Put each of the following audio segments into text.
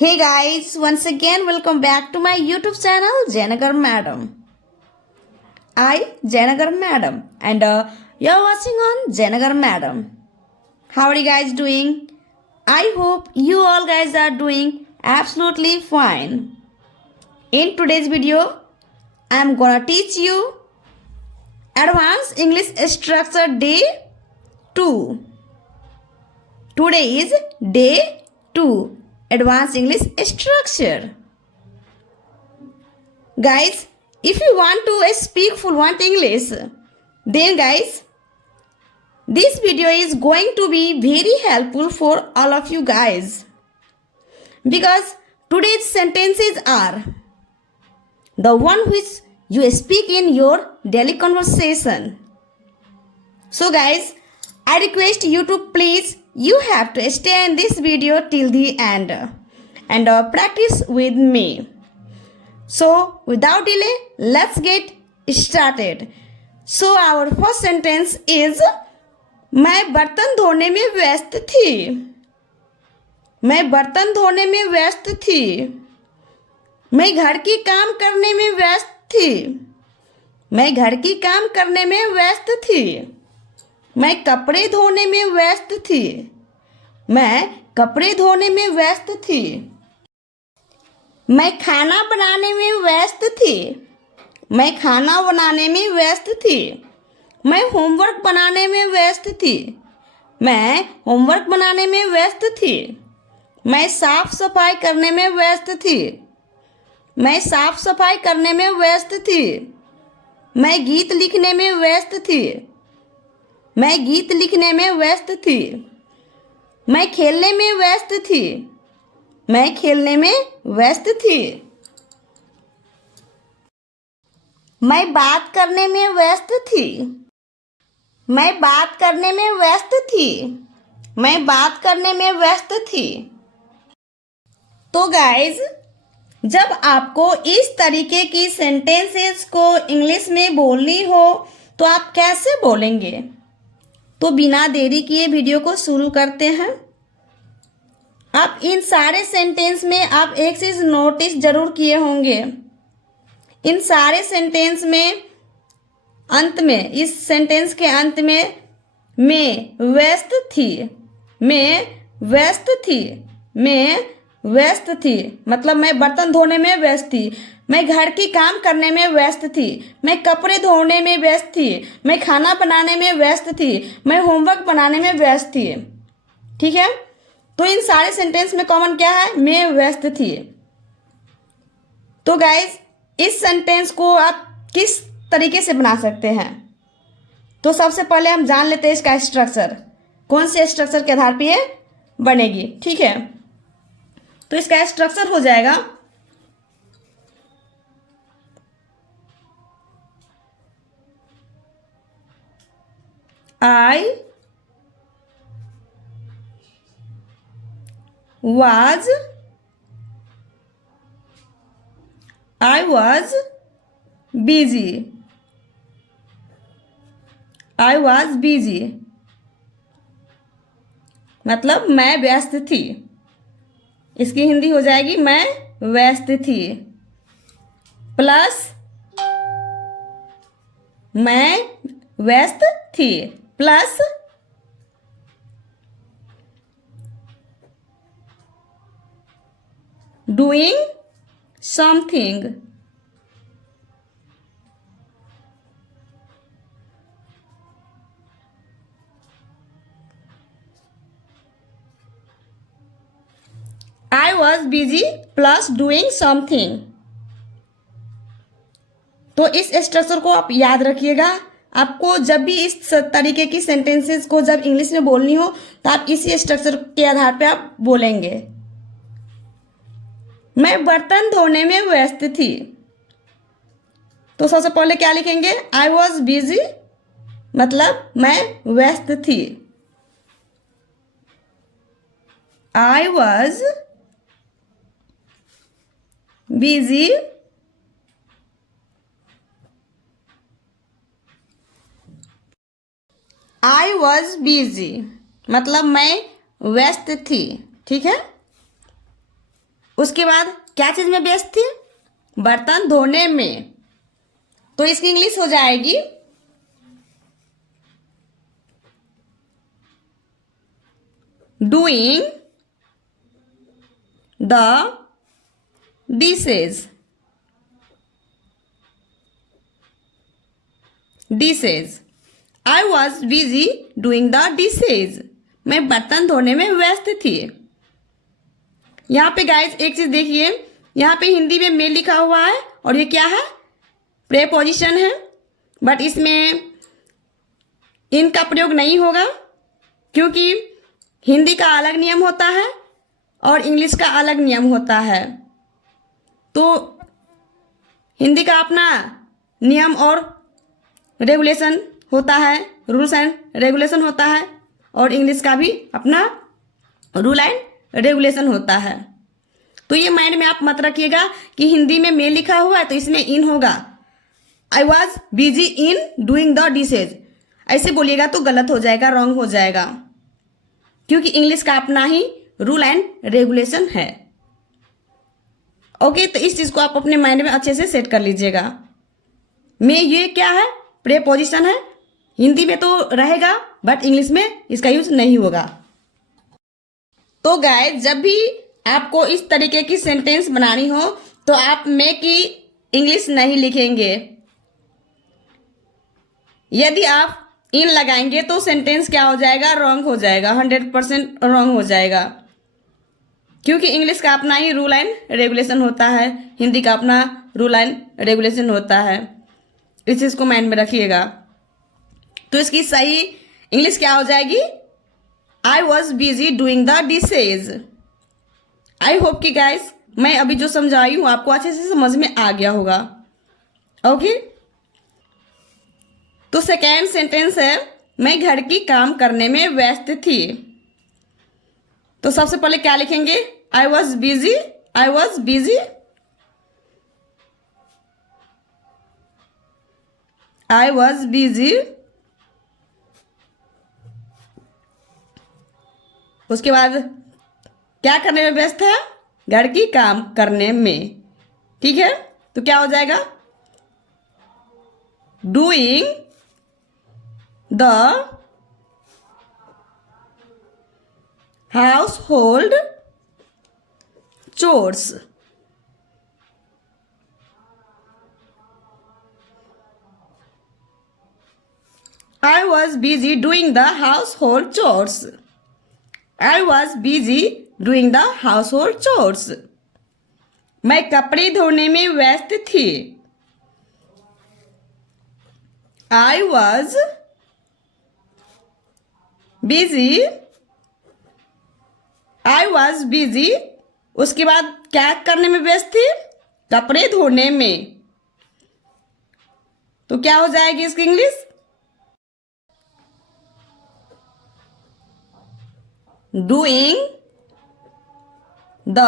Hey guys, once again welcome back to my YouTube channel Jayanagar Madam. Jayanagar Madam, and you're watching on Jayanagar Madam. How are you guys doing? I hope you all guys are doing absolutely fine. In today's video, I'm gonna teach you Advanced English Structure Day 2. Today is Day 2. Advanced English Structure. Guys, if you want to speak fluent English, then guys, this video is going to be very helpful for all of you guys. Because today's sentences are the one which you speak in your daily conversation. So guys, I request you to please, you have to stay in this video till the end and practice with me. So without delay, let's get started. So our first sentence is मैं बर्तन धोने में व्यस्त थी. मैं बर्तन धोने में व्यस्त थी. मैं घर की काम करने में व्यस्त थी. मैं घर की काम करने में व्यस्त थी. मैं कपड़े धोने में व्यस्त थी. मैं कपड़े धोने में व्यस्त थी. मैं खाना बनाने में व्यस्त थी. मैं खाना बनाने में व्यस्त थी. मैं होमवर्क बनाने में व्यस्त थी. मैं होमवर्क बनाने में व्यस्त थी. मैं साफ सफाई करने में व्यस्त थी. मैं साफ सफाई करने में व्यस्त थी. मैं गीत लिखने में व्यस्त थी. मैं गीत लिखने में व्यस्त थी. मैं खेलने में व्यस्त थी. मैं खेलने में व्यस्त थी. मैं बात करने में व्यस्त थी. मैं बात करने में व्यस्त थी. मैं बात करने में व्यस्त थी. तो गाइज, जब आपको इस तरीके की सेंटेंसेस को इंग्लिश में बोलनी हो तो आप कैसे बोलेंगे? तो बिना देरी किए वीडियो को शुरू करते हैं. आप इन सारे सेंटेंस में आप एक चीज नोटिस जरूर किए होंगे. इन सारे सेंटेंस में अंत में, इस सेंटेंस के अंत में मैं व्यस्त थी. मैं व्यस्त थी. मैं व्यस्त थी मतलब मैं बर्तन धोने में व्यस्त थी. मैं घर की काम करने में व्यस्त थी. मैं कपड़े धोने में व्यस्त थी. मैं खाना बनाने में व्यस्त थी. मैं होमवर्क बनाने में व्यस्त थी. ठीक है, तो इन सारे सेंटेंस में कॉमन क्या है? मैं व्यस्त थी. तो गाइज, इस सेंटेंस को आप किस तरीके से बना सकते हैं? तो सबसे पहले हम जान लेते हैं इसका स्ट्रक्चर, कौन से स्ट्रक्चर के आधार पर ये बनेगी. ठीक है, तो इसका स्ट्रक्चर हो जाएगा I was busy. I was busy मतलब मैं व्यस्त थी. इसकी हिंदी हो जाएगी मैं व्यस्त थी प्लस मैं व्यस्त थी plus doing something. I was busy plus doing something. तो इस स्ट्रक्चर को आप याद रखिएगा. आपको जब भी इस तरीके की सेंटेंसेस को जब इंग्लिश में बोलनी हो तो आप इसी स्ट्रक्चर के आधार पे आप बोलेंगे. मैं बर्तन धोने में व्यस्त थी. तो सबसे पहले क्या लिखेंगे? आई वॉज बिजी मतलब मैं व्यस्त थी. I was busy I was busy मतलब मैं व्यस्त थी. ठीक है, उसके बाद क्या चीज में व्यस्त थी? बर्तन धोने में। तो इसकी इंग्लिश हो जाएगी doing the dishes. Dishes, I was busy doing the dishes. मैं बर्तन धोने में व्यस्त थी। यहाँ पे गाइज एक चीज देखिए, यहाँ पे हिंदी में मे लिखा हुआ है और ये क्या है? प्रेपोजिशन है, बट इसमें इन का प्रयोग नहीं होगा क्योंकि हिंदी का अलग नियम होता है और इंग्लिश का अलग नियम होता है। तो हिंदी का अपना नियम और रेगुलेशन होता है, रूल्स एंड रेगुलेशन होता है, और इंग्लिश का भी अपना रूल एंड रेगुलेशन होता है। तो ये माइंड में आप मत रखिएगा कि हिंदी में मे लिखा हुआ है तो इसमें इन होगा। I was busy in doing the dishes ऐसे बोलिएगा तो गलत हो जाएगा, रॉन्ग हो जाएगा, क्योंकि इंग्लिश का अपना ही रूल एंड रेगुलेशन है। ओके, तो इस चीज को आप अपने माइंड में अच्छे से सेट कर लीजिएगा। मे ये क्या है? प्रेपोजिशन है। हिंदी में तो रहेगा बट इंग्लिश में इसका यूज नहीं होगा। तो गाइस, जब भी आपको इस तरीके की सेंटेंस बनानी हो तो आप मे की इंग्लिश नहीं लिखेंगे। यदि आप इन लगाएंगे तो सेंटेंस क्या हो जाएगा? रॉन्ग हो जाएगा, 100% रॉन्ग हो जाएगा, क्योंकि इंग्लिश का अपना ही रूल एंड रेगुलेशन होता है, हिंदी का अपना रूल एंड रेगुलेशन होता है। इस चीज को माइंड में रखिएगा। तो इसकी सही इंग्लिश क्या हो जाएगी? I was busy doing the dishes. I hope कि गाइस मैं अभी जो समझाई हूं आपको अच्छे से समझ में आ गया होगा। ओके, तो सेकेंड सेंटेंस है मैं घर की काम करने में व्यस्त थी। तो सबसे पहले क्या लिखेंगे? I was busy, I was busy, I was busy. उसके बाद क्या करने में व्यस्त है? घर की काम करने में। ठीक है, तो क्या हो जाएगा? Doing the house hold chores. I was busy doing the household chores. I was busy doing the household chores. मैं कपड़े धोने में व्यस्त थी। I was busy. I was busy. उसके बाद क्या करने में व्यस्त थी? कपड़े धोने में। तो क्या हो जाएगी इसकी English? Doing the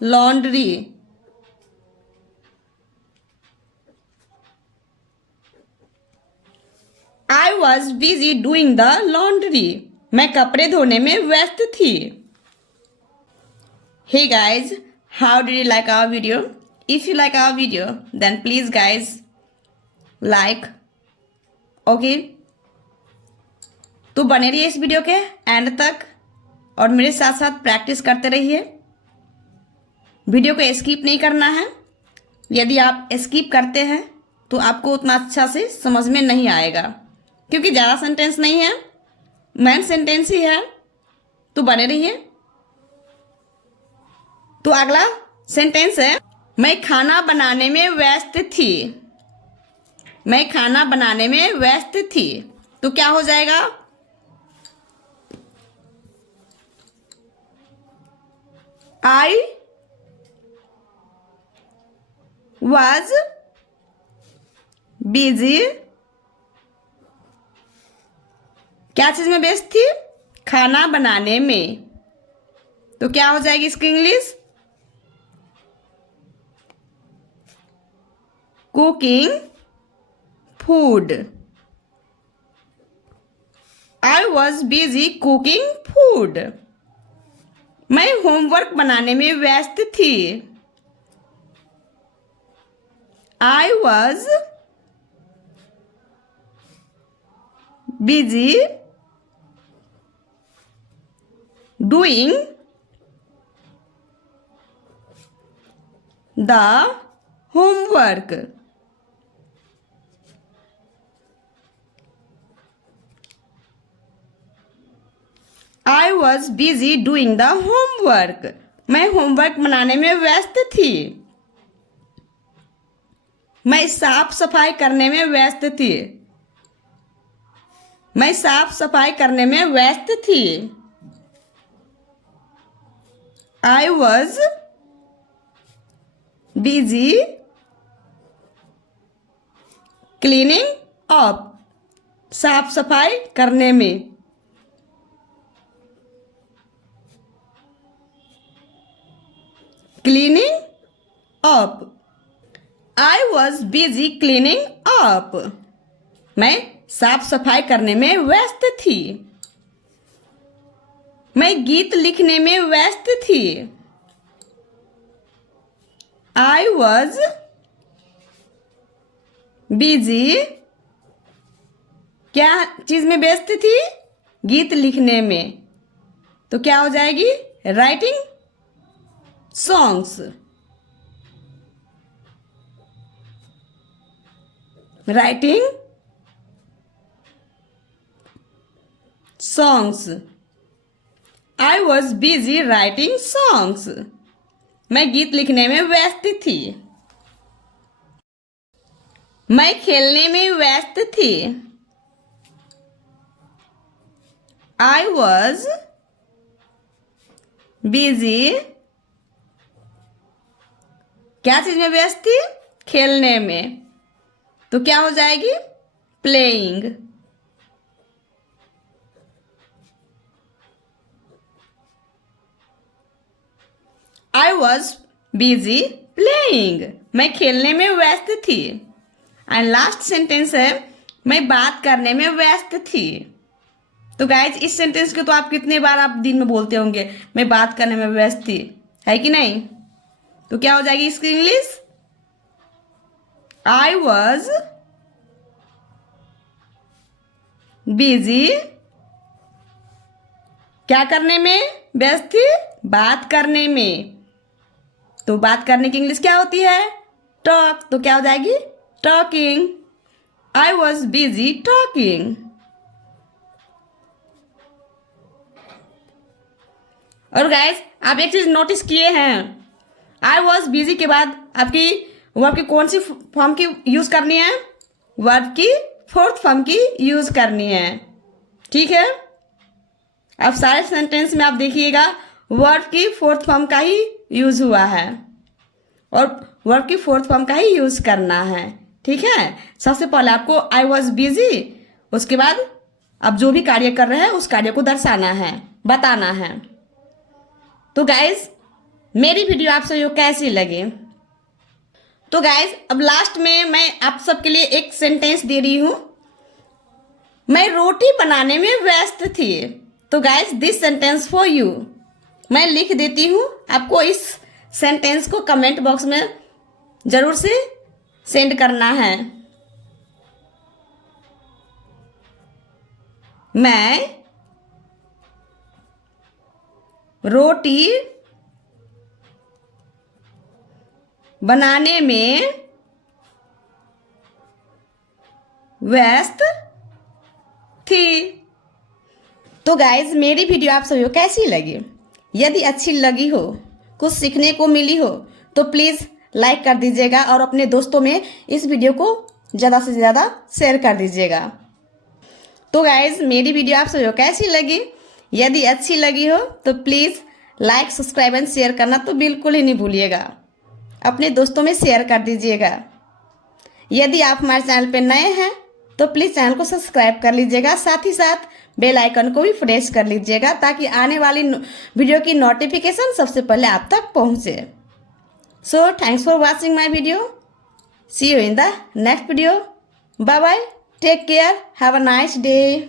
laundry. I was busy doing the laundry. मैं कपड़े धोने में व्यस्त थी। Hey guys, how did you like our video? If you like our video, then please guys like. Okay? तो बने रहिए इस वीडियो के एंड तक और मेरे साथ साथ प्रैक्टिस करते रहिए। वीडियो को स्किप नहीं करना है। यदि आप स्किप करते हैं तो आपको उतना अच्छा से समझ में नहीं आएगा, क्योंकि ज़्यादा सेंटेंस नहीं है, मेन सेंटेंस ही है। तो बने रहिए। तो अगला सेंटेंस है मैं खाना बनाने में व्यस्त थी। मैं खाना बनाने में व्यस्त थी। तो क्या हो जाएगा? I was busy. क्या चीज में व्यस्त थी? खाना बनाने में। तो क्या हो जाएगी इसकी English? Cooking food. I was busy cooking food. मैं होमवर्क बनाने में व्यस्त थी। I was busy doing the homework. I was busy doing the homework. मैं होमवर्क बनाने में व्यस्त थी। मैं साफ सफाई करने में व्यस्त थी। मैं साफ सफाई करने में व्यस्त थी। I was busy cleaning up. साफ सफाई करने में। Cleaning up. I was busy cleaning up. मैं साफ सफाई करने में व्यस्त थी। मैं गीत लिखने में व्यस्त थी। I was busy क्या चीज में व्यस्त थी? गीत लिखने में। तो क्या हो जाएगी? Writing songs. Writing songs. I was busy writing songs. मैं गीत लिखने में व्यस्त थी। मैं खेलने में व्यस्त थी। I was busy क्या चीज में व्यस्त थी? खेलने में। तो क्या हो जाएगी? Playing. I was busy playing. मैं खेलने में व्यस्त थी। एंड लास्ट सेंटेंस है मैं बात करने में व्यस्त थी। तो गाइज इस सेंटेंस को तो आप कितने बार आप दिन में बोलते होंगे, मैं बात करने में व्यस्त थी, है कि नहीं? तो क्या हो जाएगी इसकी इंग्लिश? I was busy क्या करने में व्यस्त थी? बात करने में। तो बात करने की इंग्लिश क्या होती है? टॉक। तो क्या हो जाएगी? Talking. I was busy talking. और गाइस आप एक चीज नोटिस किए हैं, I was busy के बाद आपकी वर्ब की कौन सी फॉर्म की यूज करनी है? वर्ब की फोर्थ फॉर्म की यूज करनी है। ठीक है, अब सारे सेंटेंस में आप देखिएगा वर्ब की फोर्थ फॉर्म का ही यूज हुआ है और वर्ब की फोर्थ फॉर्म का ही यूज करना है। ठीक है, सबसे पहले आपको आई वॉज बिजी, उसके बाद आप जो भी कार्य कर रहे हैं उस कार्य को दर्शाना है, बताना है। तो गाइज मेरी वीडियो आप सभी को कैसी लगी? तो गाइज अब लास्ट में मैं आप सबके लिए एक सेंटेंस दे रही हूं, मैं रोटी बनाने में व्यस्त थी। तो guys this sentence for you, मैं लिख देती हूं, आपको इस सेंटेंस को कमेंट बॉक्स में जरूर से सेंड करना है। मैं रोटी बनाने में व्यस्त थी। तो गाइज मेरी वीडियो आप सभी को कैसी लगी? यदि अच्छी लगी हो, कुछ सीखने को मिली हो, तो प्लीज़ लाइक कर दीजिएगा और अपने दोस्तों में इस वीडियो को ज़्यादा से ज़्यादा शेयर कर दीजिएगा। तो गाइज मेरी वीडियो आप सभी को कैसी लगी? यदि अच्छी लगी हो तो please like, subscribe and share करना तो बिल्कुल ही नहीं भूलिएगा। अपने दोस्तों में शेयर कर दीजिएगा। यदि आप हमारे चैनल पर नए हैं तो प्लीज़ चैनल को सब्सक्राइब कर लीजिएगा, साथ ही साथ बेल आइकन को भी प्रेस कर लीजिएगा ताकि आने वाली वीडियो की नोटिफिकेशन सबसे पहले आप तक पहुंचे। So thanks for watching my video. See you in the next video. Bye bye, take care, have a nice day.